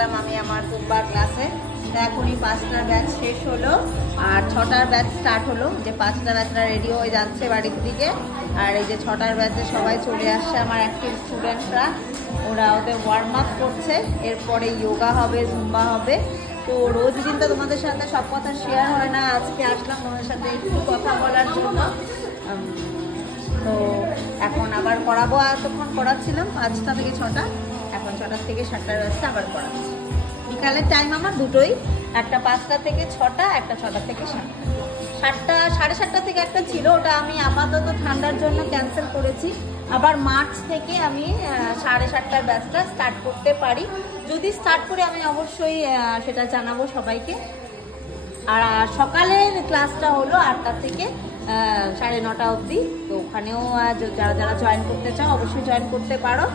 আসলাম আমি আমার জুম্বার ক্লাসে। এখনই 5টার ব্যাচ শেষ হলো আর 6টার ব্যাচ স্টার্ট হলো। যে 5টা ব্যাচরা রেডি হয়ে যাচ্ছে বাড়ির দিকে, আর এই যে 6টার ব্যাচে সবাই চলে আসছে আমার অ্যাক্টিভ স্টুডেন্টরা। ওরা ওদের ওয়ার্ম আপ করছে, এরপরে যোগা হবে, জুম্বা হবে। তো রোজ দিন তো তোমাদের সাথে সব কথা শেয়ার হয় না, আজকে আসলাম তোমাদের সাথে একটু কথা বলার জন্য। তো এখন আবার করাবো, এতক্ষণ করাচ্ছিলাম 5টা থেকে 6টা, এখন 6টা থেকে 7টার ব্যাচটা আবার করাচ্ছি। বিকালের টাইম আমার দুটোই, একটা 5টা থেকে 6টা, একটা 6টা থেকে 7টা। 7টা 7:30 থেকে একটা ছিল, ওটা আমি আপাতত ঠান্ডার জন্য ক্যান্সেল করেছি। আবার মার্চ থেকে আমি 7:30টার ব্যাচটা স্টার্ট করতে পারি। যদি স্টার্ট করে আমি অবশ্যই সেটা জানাবো সবাইকে। আর সকালের ক্লাসটা হলো 8টা থেকে 9:30 অবধি। তো ওখানেও যারা যারা জয়েন করতে চাও অবশ্যই জয়েন করতে পারো।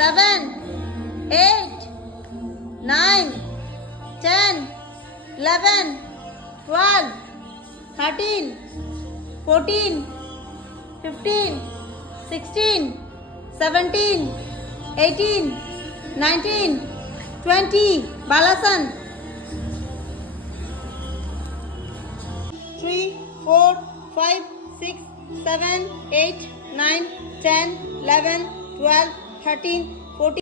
Seven, 8, 9, 10, 11, 12, 13, 14, 15, 16, 17, 18, 19, 20. Balasan. 3, 4, 5, 6, 7, 8, 9, 10, 11, 12, 13, 14.